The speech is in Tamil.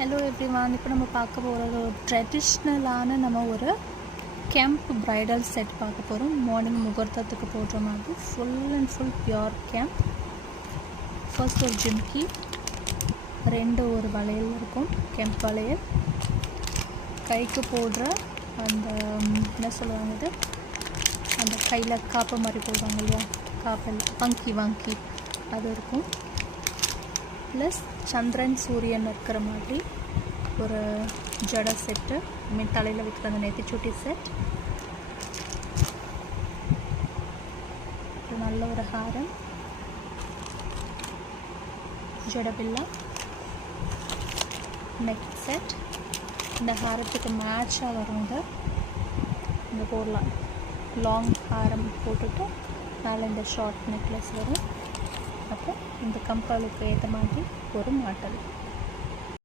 Hello everyone. இப்போ நம்ம பார்க்க போகிறது ஒரு ட்ரெடிஷ்னலான நம்ம ஒரு கேம்ப் ப்ரைடல் செட் பார்க்க போகிறோம். மார்னிங் முகூர்த்தத்துக்கு போடுற மாதிரி full and full pure camp. First ஒரு ஜிம்கி, ரெண்டு ஒரு வளையல் இருக்கும், கேம்ப் வளையல். கைக்கு போடுற அந்த என்ன சொல்லுவாங்க, இது அந்த கையில் காப்பு மாதிரி போடுவாங்க இல்லையா, காப்பில் வங்கி அது இருக்கும். ப்ளஸ் சந்திரன் சூரியன் இருக்கிற மாதிரி ஒரு ஜடை செட்டு, தலையில் வைக்கிற அந்த நெத்திச்சுட்டி செட், நல்ல ஒரு ஹாரம், ஜடபில்லா, நெக் செட். இந்த ஹாரத்துக்கு மேட்சாக வரும் இந்த போடலாம். லாங் ஹாரம் போட்டுட்டு மேலே இந்த ஷார்ட் நெக்லஸ் வரும். அப்போ இந்த கம்பலுக்கு ஏற்ற மாதிரி ஒரு மாட்டல்.